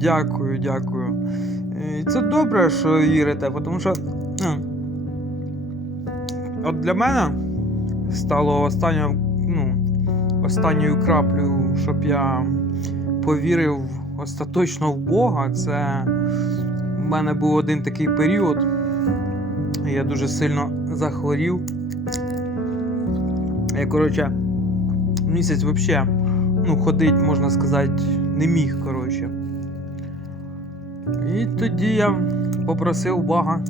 Дякую, дякую. І Це добре, що вірите, тому що. ну, От для мене стало останньою, ну, останньою краплею, щоб я повірив остаточно в Бога. Це в мене був один такий період. Я дуже сильно захворів. Я, коротше, місяць взагалі, ну, ходить, можна сказати, не міг, коротше. І тоді я попросив Бога.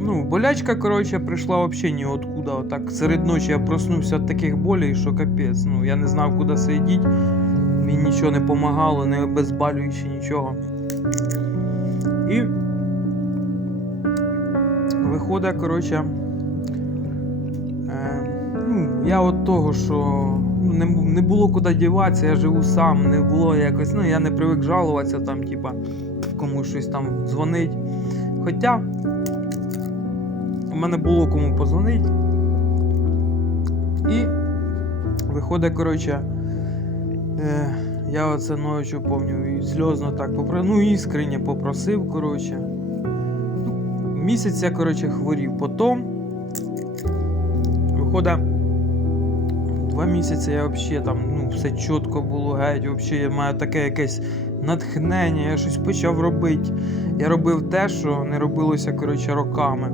Ну, болячка, коротше, прийшла взагалі ніоткуда. Отак серед ночі я проснувся від таких болей, що капець. Ну, я не знав, куди сидіти. Мені нічого не допомагало, не обезболюючи нічого. І виходить, коротше. Е, ну, я от того, що не, не було куди діватися, я живу сам, не було якось, ну я не привик жалуватися там, типа, комусь щось там дзвонить. Хоча у мене було кому позвонити. І виходить, коротше, е, я оце ночі пам'ятаю, і сльозно так попросив, ну іскренне попросив, коротше. Ну, Місяць я, коротше, хворів. Потім виходить, два місяці я взагалі там, ну, все чітко було, геть, взагалі я маю таке якесь натхнення, я щось почав робити. Я робив те, що не робилося, коротше, роками.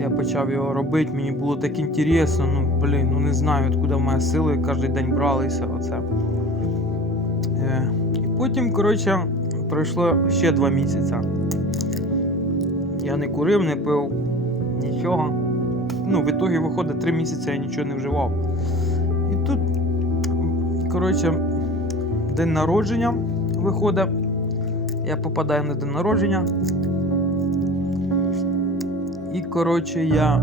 Я почав його робити, мені було так інтересно, ну блін, ну не знаю, откуда моя сили кожен день бралися. Оце. Е, і потім, коротше, пройшло ще два місяці. Я не курив, не пив нічого. Ну, в ітогі виходить, три місяці я нічого не вживав. І тут, коротше, день народження виходить. Я попадаю на день народження. І, коротше, я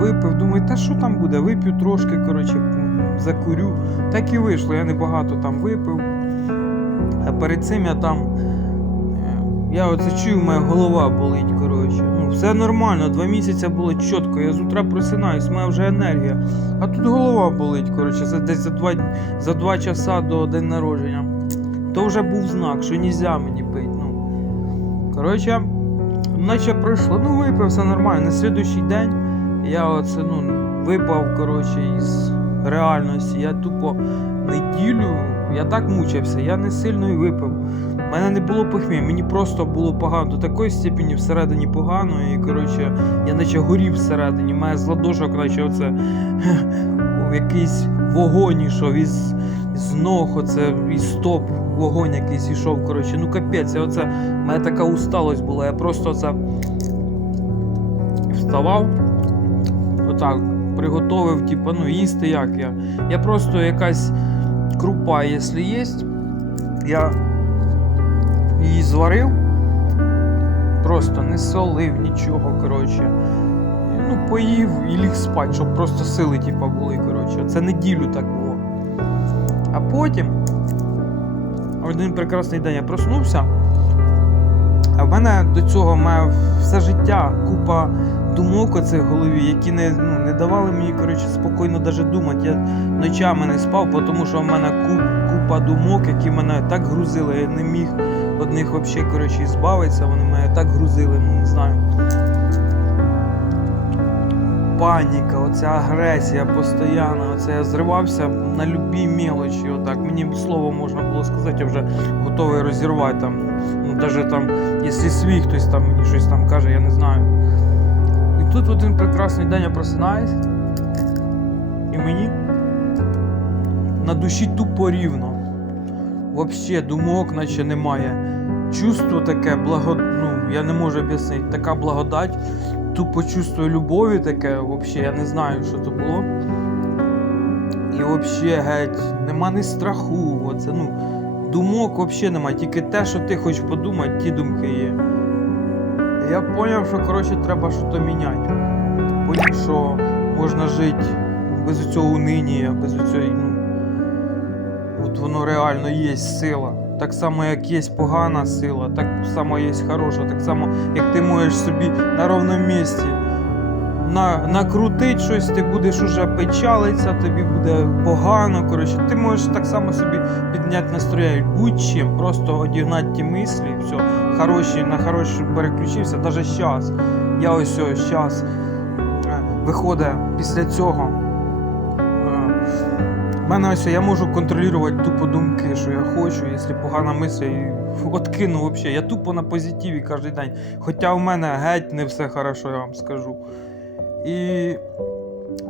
випив, думаю, та що там буде? Вип'ю трошки, коротше, закурю. Так і вийшло, я небагато там випив. А перед цим я там. е, Я оце чую, моя голова болить, все нормально, два місяці було чітко. Я з утра просинаюсь, мене вже енергія. А тут голова болить, коротше, за, десь за два, за два часа до день народження. То вже був знак, що нельзя мені пити. Ну. Коротше, наче пройшло. Ну, випив, все нормально. На слідуючий день я оце, ну, випав, коротше, із реальності. Я тупо неділю, я так мучився, я не сильно і випив. У мене не було похмілля, мені просто було погано до такої степені всередині погано, і коротше, я наче горів всередині, має з ладошок, наче оце якийсь вогонь ішов із, з ног, оце із стоп, вогонь якийсь ішов. Коротше, ну капець, я оце, в мене така усталость була, я просто це вставав, отак, приготовив, типу, ну, їсти як я. Я просто якась крупа, якщо є, я її зварив, просто не солив нічого, коротше. Ну, поїв і ліг спати, щоб просто сили, типу, були, коротше. Це неділю так було. А потім, один прекрасний день я проснувся. А в мене до цього має все життя купа думок оцих в голові, які не, не давали мені коротше, спокійно навіть думати. Я ночами не спав, тому що в мене куп, купа думок, які мене так грузили, я не міг від них взагалі коротше, збавитися, вони мене так грузили, ну не знаю. Паніка, оця агресія постійна, оце я зривався на любі мелочі. Отак. Мені слово можна було сказати, я вже готовий розірвати там. Ну, навіть там, якщо свій хтось там мені щось там каже, я не знаю. Тут в один прекрасний день я просинаюсь, і мені на душі тупо рівно. Взагалі думок наче немає. Чувство таке, благо... ну, я не можу об'яснити, така благодать, тупо чувство любові таке, взагалі, я не знаю, що це було. І взагалі геть, нема ні страху, оце, ну, думок взагалі немає, тільки те, що ти хочеш подумати, ті думки є. Я зрозумів, що коротше треба щось міняти. Поняв, що можна жити без цього унинія, без цього. ну. От воно реально є сила. Так само, як є погана сила, так само є хороша, так само, як ти можеш собі на ровному місці на, накрутить щось, ти будеш уже печалитися, тобі буде погано. Коротше, ти можеш так само собі підняти настроєння будь-чим, просто одігнати ті мислі, все, хороші, на хороші переключився, навіть зараз. Я ось зараз виходить після цього. е, в мене ось я можу контролювати тупо думки, що я хочу, якщо погана мисль, і откину взагалі. Я тупо на позитиві кожен день. Хоча в мене геть не все хорошо, я вам скажу. І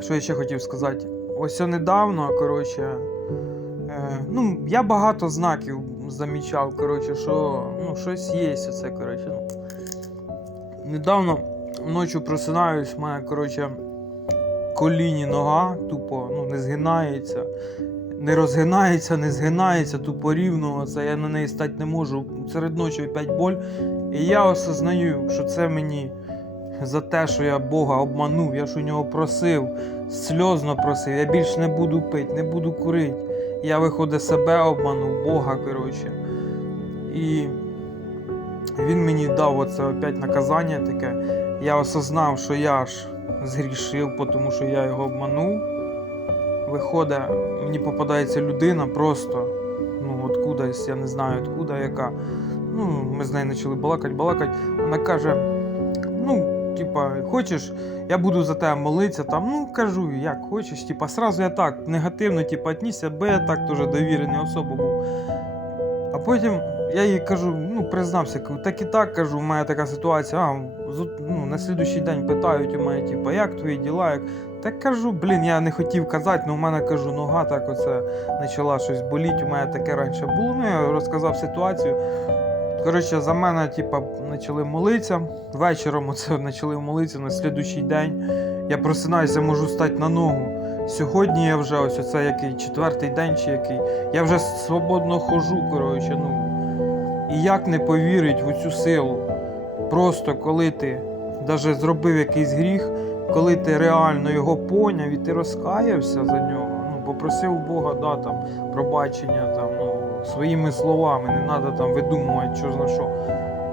що я ще хотів сказати? Ось недавно, коротше, е, ну, я багато знаків замічав, коротше, що ну, щось є оце, коротше. Ну. Недавно ночі просинаюсь, в мене, коротше, коліні нога тупо ну, не згинається. Не розгинається, не згинається, тупо рівно. Оце я на неї стати не можу. Серед ночі опять боль. І я осознаю, що це мені за те, що я Бога обманув, я ж у нього просив, сльозно просив, я більше не буду пити, не буду курити. Я, виходить, себе обманув, Бога, коротше. І він мені дав оце опять наказання таке. Я осознав, що я ж згрішив, тому що я його обманув. Виходить, мені попадається людина просто, ну, откудась, я не знаю откуда, яка. Ну, ми з нею почали балакати, балакати. Вона каже: типа, хочеш, я буду за тебе молитися. Там, ну кажу, як хочеш. Типа, сразу я так негативно типа, отнісся, бо я так дуже довірений особа був. А потім я їй кажу, ну, признався, так і так кажу, у мене така ситуація. А, ну, на слідуючий день питають у мене, типа, як твої діла? Як... Так кажу, блін, я не хотів казати, але у мене кажу, нога так оце почала щось боліти, у мене таке раніше було. Ну, я розказав ситуацію. Коротше, за мене, типа, почали молитися. Вечором оце почали молитися на слідуючий день. Я просинаюся, можу стати на ногу. Сьогодні я вже ось оце який четвертий день чи який. Я вже свободно хожу, коротше, ну. І як не повірить в цю силу? Просто коли ти навіть зробив якийсь гріх, коли ти реально його поняв і ти розкаявся за нього, ну, попросив Бога, да, там, пробачення там, своїми словами, не треба там видумувати, що на що.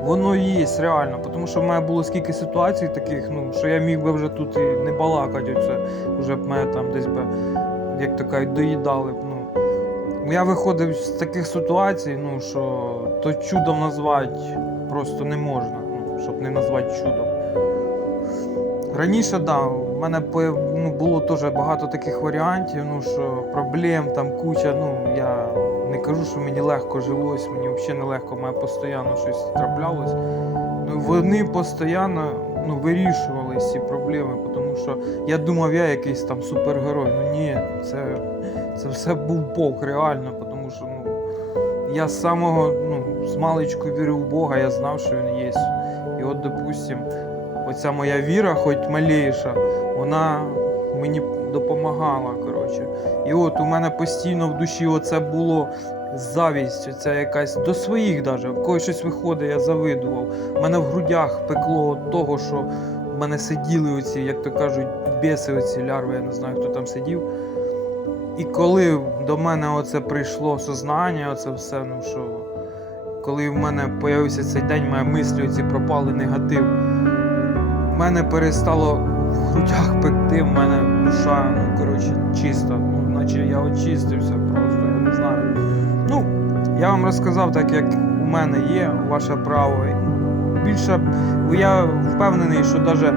Воно є реально, тому що в мене було скільки ситуацій таких, ну, що я міг би вже тут і не балакати, оце, вже б мене там десь би, як то кажуть, доїдали б. Ну. Я виходив з таких ситуацій, ну, що то чудом назвати просто не можна, ну, щоб не назвати чудом. Раніше, да, в мене ну, було теж багато таких варіантів, ну що проблем там куча. Ну я не кажу, що мені легко жилось, мені взагалі не легко, мене постійно щось траплялось. Ну вони постійно ну, вирішували ці проблеми, тому що я думав, я якийсь там супергерой. Ну ні, це, це все був Бог реально, тому що ну, я з самого ну, з маличку вірив в Бога, я знав, що він є. І от, допустим, оця моя віра, хоч малейша, вона мені допомагала. коротше. І от у мене постійно в душі оце було завість, оця якась до своїх даже. В когось щось виходить, я завидував. У мене в грудях пекло того, що в мене сиділи оці, як то кажуть, біси, оці лярви, я не знаю, хто там сидів. І коли до мене оце прийшло сознання, оце все, ну що коли в мене появився цей день, мої мислі оці пропали негатив. В мене перестало в грудях пекти, в мене душа, ну коротше, чиста. Ну, наче я очистився просто, я не знаю. Ну, я вам розказав так, як у мене є, ваше право. Більше я впевнений, що навіть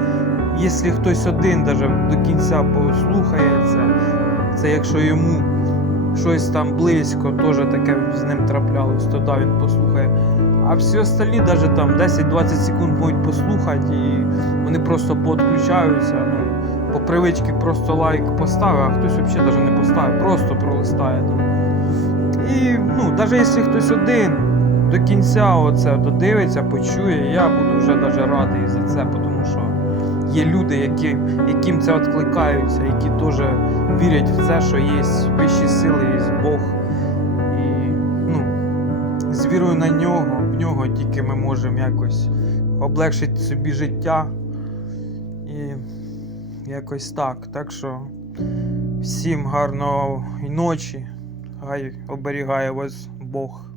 якщо хтось один даже до кінця послухає це, це якщо йому щось там близько, теж таке з ним траплялось, то да, він послухає. А всі остальні навіть там 10-20 секунд можуть послухати і вони просто поотключаються. Ну, по привичці просто лайк поставив, а хтось взагалі навіть не поставив, просто пролистає. Ну. І ну, навіть якщо хтось один до кінця оце додивиться, почує, я буду вже навіть радий за це, тому що є люди, які, яким це відкликаються, які теж вірять в це, що є вищі сили, є Бог. І ну, з вірою на нього, нього тільки ми можемо якось облегшити собі життя. І якось так. Так що всім гарної ночі. Хай оберігає вас Бог.